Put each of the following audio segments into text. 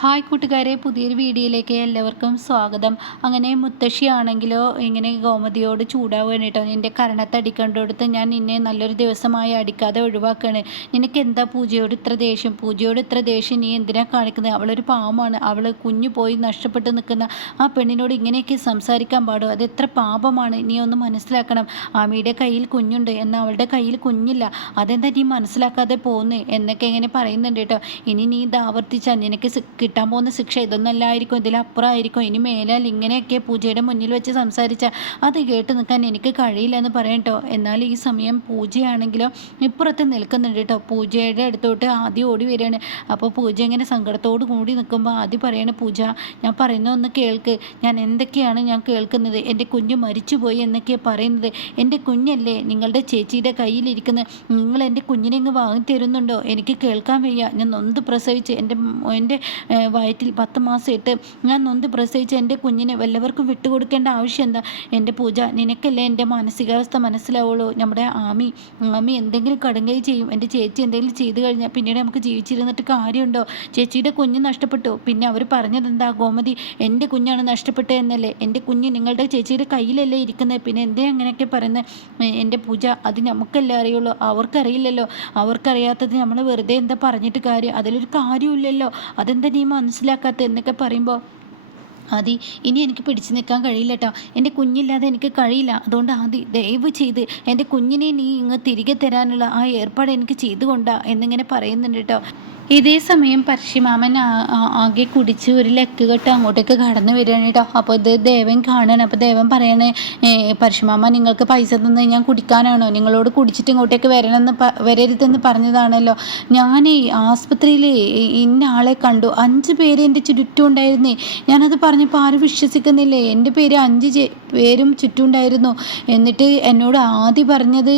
Hi കൂട്ടുകാരെ പുതിയൊരു വീഡിയോയിലേക്ക് എല്ലാവർക്കും സ്വാഗതം. അങ്ങനെ മുത്തശ്ശിയാണെങ്കിലോ ഇങ്ങനെ ഗോമതിയോട് ചൂടാവുകയാണ് കേട്ടോ നിന്റെ കരണത്തടിക്കേണ്ടടുത്ത് ഞാൻ നിന്നെ നല്ലൊരു ദിവസമായി അടിക്കാതെ ഒഴിവാക്കുകയാണ് നിനക്ക് എന്താ പൂജയോട് ഇത്ര ദേഷ്യം? പൂജയോട് ഇത്ര ദേഷ്യം നീ എന്തിനാ കാണിക്കുന്നത്? അവളൊരു പാവമാണ്. അവൾ കുഞ്ഞു പോയി നഷ്ടപ്പെട്ട് നിൽക്കുന്ന ആ പെണ്ണിനോട് ഇങ്ങനെയൊക്കെ സംസാരിക്കാൻ പാടും. അത് എത്ര പാപമാണ്. നീ ഒന്ന് മനസ്സിലാക്കണം. ആമിയുടെ കയ്യിൽ കുഞ്ഞുണ്ട്. എന്നാൽ അവളുടെ കയ്യിൽ കുഞ്ഞില്ല. അതെന്താ നീ മനസ്സിലാക്കാതെ പോകുന്നു എന്നൊക്കെ ഇങ്ങനെ പറയുന്നുണ്ട് കേട്ടോ. ഇനി നീ ഇത് ആവർത്തിച്ചാൽ നിനക്ക് കിട്ടാൻ പോകുന്ന ശിക്ഷ ഇതൊന്നല്ലായിരിക്കും ഇതിലപ്പുറമായിരിക്കും. ഇനി മേലാൽ ഇങ്ങനെയൊക്കെ പൂജയുടെ മുന്നിൽ വെച്ച് സംസാരിച്ച അത് കേട്ട് നിൽക്കാൻ എനിക്ക് കഴിയില്ല എന്ന് പറയട്ടോ എന്നാൽ ഈ സമയം പൂജയാണെങ്കിലോ ഇപ്പുറത്ത് നിൽക്കുന്നുണ്ട് കേട്ടോ. പൂജയുടെ അടുത്തോട്ട് ആദ്യം ഓടി വരികയാണ്. അപ്പോൾ പൂജ ഇങ്ങനെ സങ്കടത്തോട് കൂടി നിൽക്കുമ്പോൾ ആദ്യം പറയണ പൂജ ഞാൻ പറയുന്ന ഒന്ന് കേൾക്ക്. ഞാൻ എന്തൊക്കെയാണ് ഞാൻ കേൾക്കുന്നത്? എന്റെ കുഞ്ഞ് മരിച്ചുപോയി എന്നൊക്കെയാണ് പറയുന്നത്. എന്റെ കുഞ്ഞല്ലേ നിങ്ങളുടെ ചേച്ചിയുടെ കയ്യിലിരിക്കുന്നത്? നിങ്ങൾ എന്റെ കുഞ്ഞിനെ ഇങ്ങ് വാങ്ങി തരുന്നുണ്ടോ എനിക്ക് കേൾക്കാൻ വയ്യ. ഞാൻ നൊന്ത് പ്രസവിച്ച് എന്റെ എന്റെ വയറ്റിൽ പത്ത് മാസം ഇട്ട് ഞാൻ നൊന്ത് പ്രസവിച്ച എന്റെ കുഞ്ഞിനെ വല്ലവർക്കും വിട്ടുകൊടുക്കേണ്ട ആവശ്യം എന്താ? എന്റെ പൂജ നിനക്കല്ലേ എന്റെ മാനസികാവസ്ഥ മനസ്സിലാവുള്ളൂ? നമ്മുടെ ആമി ആമി എന്തെങ്കിലും കടുങ്കൈ ചെയ്യും. എന്റെ ചേച്ചി എന്തെങ്കിലും ചെയ്തു കഴിഞ്ഞാൽ പിന്നീട് നമുക്ക് ജീവിച്ചിരുന്നിട്ട് കാര്യമുണ്ടോ? ചേച്ചിയുടെ കുഞ്ഞ് നഷ്ടപ്പെട്ടു. പിന്നെ അവർ പറഞ്ഞത് എന്താ ഗോമതി എന്റെ കുഞ്ഞാണ് നഷ്ടപ്പെട്ടത് എന്നല്ലേ? എന്റെ കുഞ്ഞ് നിങ്ങളുടെ ചേച്ചിയുടെ കയ്യിലല്ലേ ഇരിക്കുന്നത് പിന്നെ എന്തേ അങ്ങനെയൊക്കെ പറയുന്നത് എന്റെ പൂജ അത് നമുക്കല്ലേ അറിയുള്ളൂ? അവർക്കറിയില്ലല്ലോ. അവർക്കറിയാത്തത് നമ്മൾ വെറുതെ എന്താ പറഞ്ഞിട്ട് കാര്യം? അതിലൊരു കാര്യമില്ലല്ലോ അതെന്താ നീ മനസ്സിലാക്കാത്ത എന്നൊക്കെ പറയുമ്പോൾ ആദി ഇനി എനിക്ക് പിടിച്ചു നിൽക്കാൻ കഴിയില്ല കേട്ടോ എന്റെ കുഞ്ഞില്ലാതെ എനിക്ക് കഴിയില്ല. അതുകൊണ്ട് ആദി ദയവ് ചെയ്ത് എന്റെ കുഞ്ഞിനെ നീ ഇങ്ങ് തിരികെ തരാനുള്ള ആ ഏർപ്പാട് എനിക്ക് ചെയ്തുകൊണ്ടാ എന്നിങ്ങനെ പറയുന്നുണ്ട് കേട്ടോ ഇതേ സമയം പരശുമാമൻ ആകെ കുടിച്ച് ഒരു ലക്ക് കെട്ട് അങ്ങോട്ടേക്ക് കടന്നു വരികയാണ് കേട്ടോ അപ്പോൾ ഇത് ദേവൻ കാണുകയാണ് അപ്പോൾ ദേവൻ പറയണേ പരശുമാമ നിങ്ങൾക്ക് പൈസ തന്ന് ഞാൻ കുടിക്കാനാണോ? നിങ്ങളോട് കുടിച്ചിട്ട് ഇങ്ങോട്ടേക്ക് വരണമെന്ന് വരരുതെന്ന് പറഞ്ഞതാണല്ലോ. ഞാൻ ആസ്പത്രിയിൽ ഇന്ന ആളെ കണ്ടു. അഞ്ച് പേര് എന്റെ ചുറ്റും ഉണ്ടായിരുന്നേ. ഞാനത് പറഞ്ഞപ്പോൾ ആരും വിശ്വസിക്കുന്നില്ലേ? എന്റെ പേര് അഞ്ച് പേരും ചുറ്റും ഉണ്ടായിരുന്നു. എന്നിട്ട് എന്നോട് ആദ്യം പറഞ്ഞത്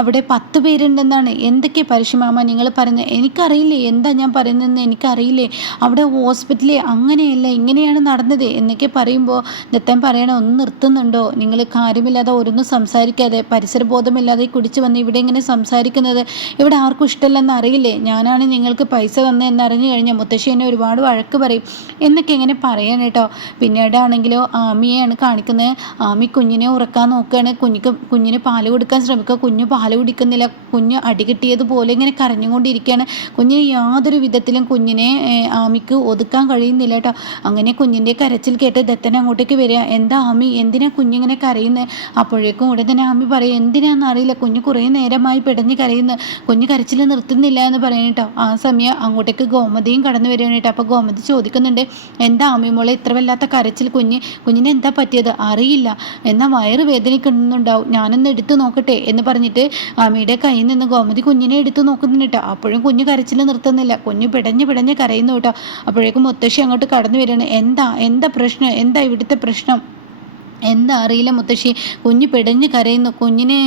അവിടെ പത്ത് പേരുണ്ടെന്നാണ്. എന്തൊക്കെ പരശുമാമ നിങ്ങൾ പറഞ്ഞത്? എനിക്കറിയില്ലേ എന്താ ഞാൻ പറയുന്നതെന്ന് എനിക്കറിയില്ലേ? അവിടെ ഹോസ്പിറ്റലിൽ അങ്ങനെയല്ല ഇങ്ങനെയാണ് നടന്നത് എന്നൊക്കെ പറയുമ്പോൾ ദത്തൻ പറയണ ഒന്ന് നിർത്തുന്നുണ്ടോ? നിങ്ങൾ കാര്യമില്ലാതെ ഒരൊന്നും സംസാരിക്കാതെ പരിസരബോധമില്ലാതെ കുടിച്ച് വന്ന് ഇവിടെ ഇങ്ങനെ സംസാരിക്കുന്നത് ഇവിടെ ആർക്കും ഇഷ്ടമല്ലെന്ന് അറിയില്ലേ? ഞാനാണ് നിങ്ങൾക്ക് പൈസ തന്നതെന്ന് അറിഞ്ഞു കഴിഞ്ഞാൽ മുത്തശ്ശി എന്നെ ഒരുപാട് വഴക്ക് പറയും എന്നൊക്കെ ഇങ്ങനെ പറയാൻ കേട്ടോ. പിന്നീടാണെങ്കിലോ ആമിയെയാണ് കാണിക്കുന്നത്. ആമി കുഞ്ഞിനെ ഉറക്കാൻ നോക്കുകയാണ്. കുഞ്ഞിക്ക് കുഞ്ഞിന് പാൽ കൊടുക്കാൻ ശ്രമിക്കുക. കുഞ്ഞ് പാൽ കുടിക്കുന്നില്ല. കുഞ്ഞ് അടികിട്ടിയതുപോലെ ഇങ്ങനെ കരഞ്ഞുകൊണ്ടിരിക്കുകയാണ്. കുഞ്ഞിന് യാതൊരു വിധത്തിലും കുഞ്ഞിനെ ആമിക്ക് ഒതുക്കാൻ കഴിയുന്നില്ല കേട്ടോ അങ്ങനെ കുഞ്ഞിന്റെ കരച്ചിൽ കേട്ട് ദത്തൻ അങ്ങോട്ടേക്ക് വരിക. എന്താ ആമി? എന്തിനാ കുഞ്ഞിങ്ങനെ കരയുന്നത് അപ്പോഴേക്കും ഉടൻ തന്നെ ആമി പറയും എന്തിനാന്ന് അറിയില്ല. കുഞ്ഞ് കുറേ നേരമായി പിടഞ്ഞ് കരയുന്നു. കുഞ്ഞ് കരച്ചിൽ നിർത്തുന്നില്ല എന്ന് പറയണം കേട്ടോ ആ സമയം അങ്ങോട്ടേക്ക് ഗോമതിയും കടന്നു വരികയാണ് കേട്ടോ അപ്പോൾ ഗോമതി ചോദിക്കുന്നുണ്ട് എന്താ ആമി മോളെ ഇത്ര വല്ലാത്ത കരച്ചിൽ കുഞ്ഞ്? കുഞ്ഞിന് എന്താ പറ്റിയത്? അറിയില്ല. എന്നാൽ വയറ് വേദനിക്കുന്നുണ്ടാവും. ഞാനൊന്ന് എടുത്തു നോക്കട്ടെ എന്ന് പറഞ്ഞിട്ട് ആമിയുടെ കയ്യിൽ നിന്ന് ഗോമതി കുഞ്ഞിനെ എടുത്തു നോക്കുന്നുണ്ട് കേട്ടോ അപ്പോഴും കുഞ്ഞ് കരച്ചിൽ നിർത്തുന്നു നിർത്തുന്നില്ല കുഞ്ഞു പിടഞ്ഞു പിടഞ്ഞ് കരയുന്നു കേട്ടോ. അപ്പോഴേക്കും മുത്തശ്ശി അങ്ങോട്ട് കടന്നു വരികയാണ്. എന്താ? എന്താ പ്രശ്നം? എന്താ ഇവിടുത്തെ പ്രശ്നം? എന്താ അറിയില്ല മുത്തശ്ശി. കുഞ്ഞ് പിടഞ്ഞ് കരയുന്നു. കുഞ്ഞിനെ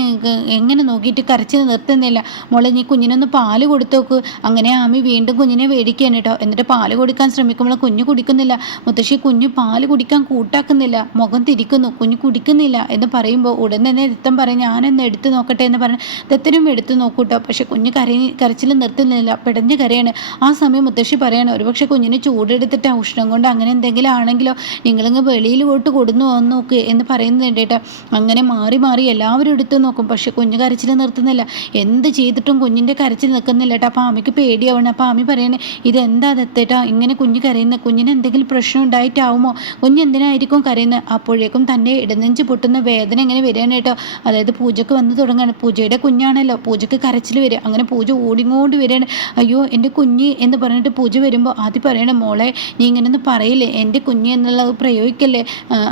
എങ്ങനെ നോക്കിയിട്ട് കരച്ച് നിർത്തുന്നില്ല. മോളെ നീ കുഞ്ഞിനൊന്ന് പാൽ കൊടുത്തോക്ക്. അങ്ങനെ ആമി വീണ്ടും കുഞ്ഞിനെ മേടിക്കുകയാണ് കേട്ടോ. എന്നിട്ട് പാൽ കൊടുക്കാൻ ശ്രമിക്കുമ്പോൾ കുഞ്ഞ് കുടിക്കുന്നില്ല. മുത്തശ്ശി കുഞ്ഞ് പാൽ കുടിക്കാൻ കൂട്ടാക്കുന്നില്ല. മുഖം തിരിക്കുന്നു. കുഞ്ഞ് കുടിക്കുന്നില്ല എന്ന് പറയുമ്പോൾ ഉടൻ തന്നെ ദത്തം പറയും ഞാനൊന്ന് എടുത്തു നോക്കട്ടെ എന്ന് പറഞ്ഞ് ദത്തനും എടുത്തു നോക്കൂട്ടോ പക്ഷെ കുഞ്ഞ് കരയി കരച്ചിൽ നിർത്തുന്നില്ല. പിടഞ്ഞ് കരയാണ്. ആ സമയം മുത്തശ്ശി പറയാണ് ഒരുപക്ഷെ കുഞ്ഞിന് ചൂടെടുത്തിട്ട് ഉഷ്ണം കൊണ്ട് അങ്ങനെ എന്തെങ്കിലും ആണെങ്കിലോ നിങ്ങളിങ്ങ് വെളിയിൽ പോയിട്ട് കൊടുന്നു നോക്ക്. എന്ന് പറയുന്നത് കേട്ടോ അങ്ങനെ മാറി മാറി എല്ലാവരും എടുത്ത് നോക്കും. പക്ഷെ കുഞ്ഞ് കരച്ചിൽ നിർത്തുന്നില്ല. എന്ത് ചെയ്തിട്ടും കുഞ്ഞിന്റെ കരച്ചിൽ നിൽക്കുന്നില്ല കേട്ടോ. അപ്പോൾ അമ്മയ്ക്ക് പേടിയാവണം. അപ്പോൾ അമ്മ പറയണേ ഇതെന്താ ദത്തേട്ടാ ഇങ്ങനെ കുഞ്ഞ് കരയുന്നത് കുഞ്ഞിന് എന്തെങ്കിലും പ്രശ്നം ഉണ്ടായിട്ടാവുമോ? കുഞ്ഞ് എന്തിനായിരിക്കും കരയുന്നത് അപ്പോഴേക്കും തന്നെ ഇടനെഞ്ച് പൊട്ടുന്ന വേദന ഇങ്ങനെ വരികയാണ് കേട്ടോ. അതായത് പൂജക്ക് വന്ന് തുടങ്ങുകയാണ് പൂജയുടെ കുഞ്ഞാണല്ലോ. പൂജക്ക് കരച്ചിൽ വരിക. അങ്ങനെ പൂജ ഓടിങ്ങോണ്ട് വരികയാണ്. അയ്യോ എന്റെ കുഞ്ഞ് എന്ന് പറഞ്ഞിട്ട് പൂജ വരുമ്പോൾ ആദ്യം പറയണേ മോളെ നീ ഇങ്ങനെയൊന്നും പറയില്ലേ? എന്റെ കുഞ്ഞ് എന്നുള്ളത് പ്രയോഗിക്കല്ലേ?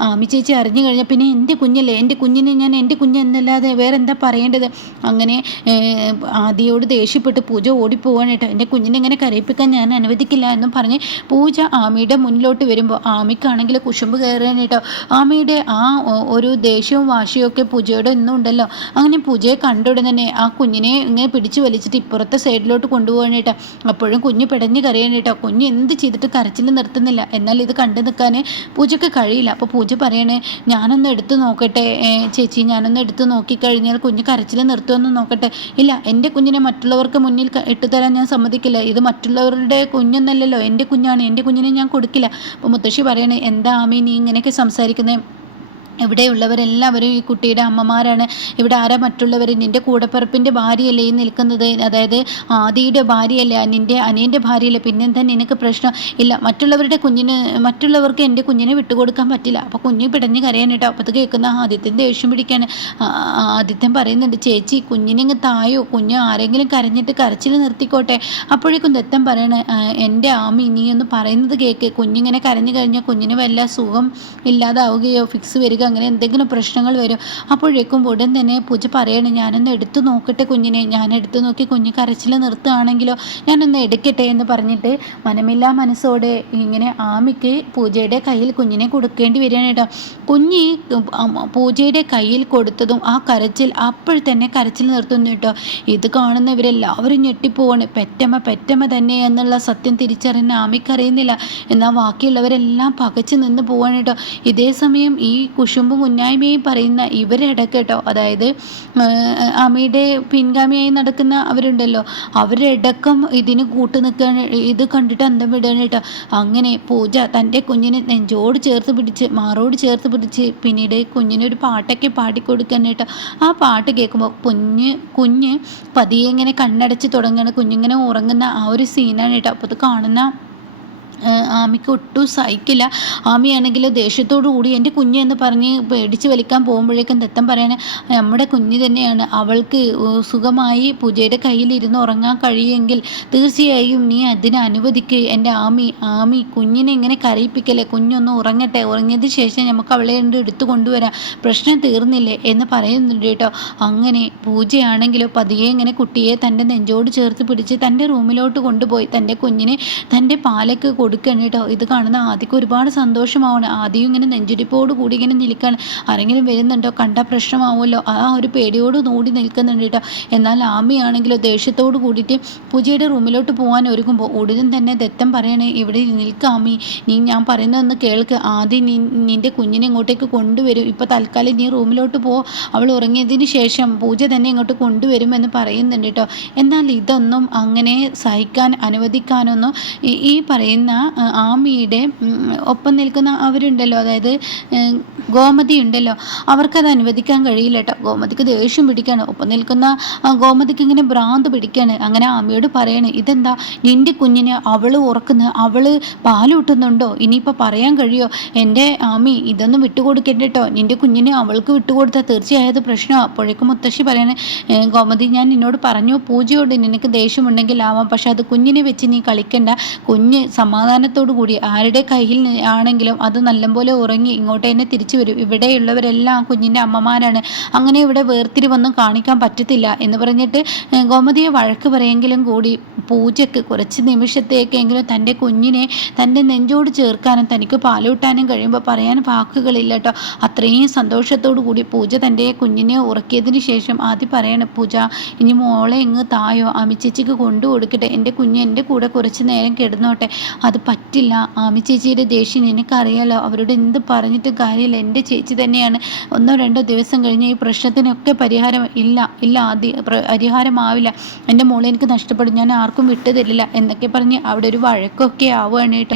ആമി ചേച്ചി അറിഞ്ഞു കഴിഞ്ഞാൽ പിന്നെ എന്റെ കുഞ്ഞല്ലേ? എന്റെ കുഞ്ഞിനെ ഞാൻ എന്റെ കുഞ്ഞെന്നല്ലാതെ വേറെ എന്താ പറയേണ്ടത്? അങ്ങനെ ആദിയോട് ദേഷ്യപ്പെട്ട് പൂജ ഓടിപ്പോവാണ് കേട്ടോ എന്റെ കുഞ്ഞിനെ ഇങ്ങനെ കരയിപ്പിക്കാൻ ഞാൻ അനുവദിക്കില്ല എന്നും പറഞ്ഞ് പൂജ ആമിയുടെ മുന്നിലോട്ട് വരുമ്പോൾ ആമിക്കാണെങ്കിൽ കുശുമ്പ് കയറാനായിട്ടോ ആമിയുടെ ആ ഒരു ദേഷ്യവും വാശിയും ഒക്കെ പൂജയുടെ ഒന്നും ഉണ്ടല്ലോ. അങ്ങനെ പൂജയെ കണ്ടുടൻ തന്നെ ആ കുഞ്ഞിനെ ഇങ്ങനെ പിടിച്ചു വലിച്ചിട്ട് ഇപ്പുറത്തെ സൈഡിലോട്ട് കൊണ്ടുപോകാൻ കേട്ടോ അപ്പോഴും കുഞ്ഞ് പിടഞ്ഞ് കരയാൻ കുഞ്ഞ് എന്ത് ചെയ്തിട്ട് കരച്ചിൽ നിർത്തുന്നില്ല. എന്നാൽ ഇത് കണ്ടു നിൽക്കാൻ പൂജയ്ക്ക് കഴിയില്ല. അപ്പോൾ പൂജ പറയണേ ഞാനൊന്ന് എടുത്തു നോക്കട്ടെ. ചേച്ചി ഞാനൊന്ന് എടുത്ത് നോക്കിക്കഴിഞ്ഞാൽ കുഞ്ഞ് കരച്ചിൽ നിർത്തുമെന്ന് നോക്കട്ടെ. ഇല്ല എന്റെ കുഞ്ഞിനെ മറ്റുള്ളവർക്ക് മുന്നിൽ ഇട്ടുതരാൻ ഞാൻ സമ്മതിക്കില്ല. ഇത് മറ്റുള്ളവരുടെ കുഞ്ഞെന്നല്ലല്ലോ. എന്റെ കുഞ്ഞാണ്. എന്റെ കുഞ്ഞിനെ ഞാൻ കൊടുക്കില്ല. അപ്പോൾ മുത്തശ്ശി പറയണേ എന്താ ആമി നീ ഇങ്ങനെയൊക്കെ സംസാരിക്കുന്നത് ഇവിടെയുള്ളവരെല്ലാവരും ഈ കുട്ടിയുടെ അമ്മമാരാണ്. ഇവിടെ ആരാ മറ്റുള്ളവർ? നിന്റെ കൂടപ്പിറപ്പിന്റെ ഭാര്യയല്ലേ ഈ നിൽക്കുന്നത്? അതായത് ആദിയുടെ ഭാര്യയല്ലേ? നിന്റെ അനിയന്റെ ഭാര്യയല്ലേ? പിന്നെന്താ നിനക്ക് പ്രശ്നം? ഇല്ല മറ്റുള്ളവരുടെ കുഞ്ഞിന് മറ്റുള്ളവർക്ക് എന്റെ കുഞ്ഞിനെ വിട്ടുകൊടുക്കാൻ പറ്റില്ല. അപ്പോൾ കുഞ്ഞ് പിടഞ്ഞ് കരയാനിട്ടോ അപ്പോൾ അത് കേൾക്കുന്ന ആദിത്യൻ ദേഷ്യം പിടിക്കാണ്. ആദിത്യം പറയുന്നുണ്ട് ചേച്ചി കുഞ്ഞിനിങ്ങ് തായോ? കുഞ്ഞ് ആരെങ്കിലും കരഞ്ഞിട്ട് കരച്ചിൽ നിർത്തിക്കോട്ടെ. അപ്പോഴേക്കും ദത്തൻ പറയണ എന്റെ ആമി നീ ഒന്ന് പറയുന്നത് കേൾക്ക് കുഞ്ഞിങ്ങനെ കരഞ്ഞു കഴിഞ്ഞാൽ കുഞ്ഞിന് വല്ല സുഖം ഇല്ലാതാവുകയോ ഫിക്സ് വരിക അങ്ങനെ എന്തെങ്കിലും പ്രശ്നങ്ങൾ വരും. അപ്പോഴേക്കും ഉടൻ തന്നെ പൂജ പറയണം ഞാനൊന്ന് എടുത്തു നോക്കട്ടെ കുഞ്ഞിനെ. ഞാൻ എടുത്തു നോക്കി കുഞ്ഞ് കരച്ചിൽ നിർത്തുകയാണെങ്കിലോ ഞാനൊന്ന് എടുക്കട്ടെ എന്ന് പറഞ്ഞിട്ട് മനമില്ലാ മനസ്സോടെ ഇങ്ങനെ ആമിക്ക് പൂജയുടെ കയ്യിൽ കുഞ്ഞിനെ കൊടുക്കേണ്ടി വരികയാണ് കേട്ടോ. കുഞ്ഞി പൂജയുടെ കയ്യിൽ കൊടുത്തതും ആ കരച്ചിൽ അപ്പോൾ തന്നെ കരച്ചിൽ നിർത്തുന്നു കേട്ടോ. ഇത് കാണുന്നവരെല്ലാവരും ഞെട്ടിപ്പോവാണ്. പെറ്റമ്മ പെറ്റമ്മ തന്നെ എന്നുള്ള സത്യം തിരിച്ചറിഞ്ഞ ആമിക്കറിയുന്നില്ല. എന്നാൽ ബാക്കിയുള്ളവരെല്ലാം പകച്ചു നിന്ന് പോവാണ് കേട്ടോ. ഇതേ സമയം ഈ കുഷ കുശുമ്പും കുഞ്ഞായ്മയും പറയുന്ന കേട്ടോ. അതായത് അമ്മയുടെ പിൻഗാമിയായി നടക്കുന്ന അവരുണ്ടല്ലോ. അവരടക്കം ഇതിന് കൂട്ടു നിൽക്കാൻ ഇത് കണ്ടിട്ട് അന്തം വിടുകയാണ് കേട്ടോ. അങ്ങനെ പൂജ തന്റെ കുഞ്ഞിനെ നെഞ്ചോട് ചേർത്ത് പിടിച്ച് മാറോട് ചേർത്ത് പിടിച്ച് പിന്നീട് കുഞ്ഞിനൊരു പാട്ടൊക്കെ പാടിക്കൊടുക്കാൻ കേട്ടോ. ആ പാട്ട് കേൾക്കുമ്പോൾ കുഞ്ഞ് കുഞ്ഞ് പതിയെ ഇങ്ങനെ കണ്ണടച്ച് തുടങ്ങുകയാണ് കുഞ്ഞിങ്ങനെ ഉറങ്ങുന്ന ആ ഒരു സീനാണ് കേട്ടോ. അപ്പോൾ അത് കാണുന്ന ആമിക്ക് ഒട്ടും സഹിക്കില്ല. ആമിയാണെങ്കിൽ ദേഷ്യത്തോടു കൂടി എന്റെ കുഞ്ഞ് എന്ന് പറഞ്ഞ് പേടിച്ച് വലിക്കാൻ പോകുമ്പോഴേക്കും ദത്തം പറയണേ നമ്മുടെ കുഞ്ഞ് തന്നെയാണ്. അവൾക്ക് സുഖമായി പൂജയുടെ കയ്യിലിരുന്ന് ഉറങ്ങാൻ കഴിയുമെങ്കിൽ തീർച്ചയായും നീ അതിനെ അനുവദിക്ക്. എന്റെ ആമി ആമി കുഞ്ഞിനെ ഇങ്ങനെ കരയിപ്പിക്കല്ലേ? കുഞ്ഞൊന്ന് ഉറങ്ങട്ടെ. ഉറങ്ങിയതിന് ശേഷം നമുക്ക് അവളെ ഉണ്ട് എടുത്തു കൊണ്ടുവരാം. പ്രശ്നം തീർന്നില്ലേ? എന്ന് പറയുന്നുണ്ട് കേട്ടോ. അങ്ങനെ പൂജയാണെങ്കിലോ പതിയെ ഇങ്ങനെ കുട്ടിയെ തന്റെ നെഞ്ചോട് ചേർത്ത് പിടിച്ച് തന്റെ റൂമിലോട്ട് കൊണ്ടുപോയി. തന്റെ കുഞ്ഞിനെ തന്റെ പാലക്ക് കൊടു കൊടുക്കുകയാണ് കേട്ടോ ഇത് കാണുന്ന ആദ്യക്ക് ഒരുപാട് സന്തോഷമാവണം. ആദ്യം ഇങ്ങനെ നെഞ്ചിടിപ്പോട് കൂടി ഇങ്ങനെ നിൽക്കുകയാണ് ആരെങ്കിലും വരുന്നുണ്ടോ? കണ്ട പ്രശ്നമാവുമല്ലോ. ആ ഒരു പേടിയോട് നോടി നിൽക്കുന്നുണ്ട് കേട്ടോ. എന്നാൽ ആമിയാണെങ്കിലോ ദേഷ്യത്തോട് കൂടിയിട്ട് പൂജയുടെ റൂമിലോട്ട് പോകാൻ ഒരുങ്ങുമ്പോൾ ഉടൻ തന്നെ ദത്തം പറയണേ ഇവിടെ നിൽക്കാമി നീ ഞാൻ പറയുന്നതൊന്ന് കേൾക്ക്. ആദ്യം നിന്റെ കുഞ്ഞിനെ ഇങ്ങോട്ടേക്ക് കൊണ്ടുവരും. ഇപ്പോൾ തൽക്കാലം നീ റൂമിലോട്ട് പോ. അവൾ ഉറങ്ങിയതിന് ശേഷം പൂജ തന്നെ ഇങ്ങോട്ട് കൊണ്ടുവരുമെന്ന് പറയുന്നുണ്ട് കേട്ടോ. എന്നാൽ ഇതൊന്നും അങ്ങനെ സഹിക്കാൻ അനുവദിക്കാനൊന്നും ഈ പറയുന്ന ആമിയുടെ ഒപ്പം നിൽക്കുന്ന അവരുണ്ടല്ലോ. അതായത് ഗോമതി ഉണ്ടല്ലോ. അവർക്കത് അനുവദിക്കാൻ കഴിയില്ല കേട്ടോ. ഗോമതിക്ക് ദേഷ്യം പിടിക്കാണ്. ഒപ്പം നിൽക്കുന്ന ഗോമതിക്ക് ഇങ്ങനെ ഭ്രാന്ത് പിടിക്കാണ്. അങ്ങനെ ആമിയോട് പറയണ് ഇതെന്താ? നിന്റെ കുഞ്ഞിന് അവൾ ഉറക്കുന്ന. അവൾ പാലൂട്ടുന്നുണ്ടോ ഇനിയിപ്പോൾ പറയാൻ കഴിയോ? എന്റെ ആമി ഇതൊന്നും വിട്ടുകൊടുക്കണ്ട നിന്റെ കുഞ്ഞിനെ അവൾക്ക് വിട്ടുകൊടുത്താൽ തീർച്ചയായത് പ്രശ്നമാണ് അപ്പോഴേക്കും മുത്തശ്ശി പറയണേ ഗോമതി ഞാൻ നിന്നോട് പറഞ്ഞു പൂജയോട് നിനക്ക് ദേഷ്യമുണ്ടെങ്കിൽ ആവാം. പക്ഷെ അത് കുഞ്ഞിനെ വെച്ച് നീ കളിക്കണ്ട. കുഞ്ഞ് സമാധാനത്തോടു കൂടി ആരുടെ കയ്യിൽ ആണെങ്കിലും അത് നല്ലപോലെ ഉറങ്ങി ഇങ്ങോട്ട് തന്നെ തിരിച്ചു വരും. ഇവിടെയുള്ളവരെല്ലാം കുഞ്ഞിന്റെ അമ്മമാരാണ്. അങ്ങനെ ഇവിടെ വേർതിരിവൊന്നും കാണിക്കാൻ പറ്റത്തില്ല എന്ന് പറഞ്ഞിട്ട് ഗോമതിയെ വഴക്ക് പറയെങ്കിലും കൂടി പൂജയ്ക്ക് കുറച്ച് നിമിഷത്തേക്കെങ്കിലും തന്റെ കുഞ്ഞിനെ തന്റെ നെഞ്ചോട് ചേർക്കാനും തനിക്ക് പാലൂട്ടാനും കഴിയുമ്പോൾ പറയാൻ വാക്കുകളില്ല കേട്ടോ അത്രയും സന്തോഷത്തോടു കൂടി പൂജ തന്റെ കുഞ്ഞിനെ ഉറക്കിയതിന് ശേഷം ആദ്യം പറയണം പൂജ ഇനി മോളെ ഇങ്ങ് തായോ? അമിച്ചേച്ചിക്ക് കൊണ്ടു കൊടുക്കട്ടെ എന്റെ കുഞ്ഞ് എന്റെ കൂടെ കുറച്ച് നേരം കിടന്നോട്ടെ. അത് പറ്റില്ല. ആമി ചേച്ചിയുടെ ദേഷ്യം എനിക്കറിയാലോ അവരോട് എന്ത് പറഞ്ഞിട്ട് കാര്യമില്ല. എന്റെ ചേച്ചി തന്നെയാണ്. ഒന്നോ രണ്ടോ ദിവസം കഴിഞ്ഞ് ഈ പ്രശ്നത്തിനൊക്കെ പരിഹാരം ഇല്ല. ഇല്ല ആദ്യ പരിഹാരമാവില്ല. എന്റെ മോളെ എനിക്ക് നഷ്ടപ്പെടും. ഞാൻ ആർക്കും വിട്ടു തരില്ല എന്നൊക്കെ പറഞ്ഞ് അവിടെ ഒരു വഴക്കൊക്കെ ആവുകയാണ് കേട്ടോ.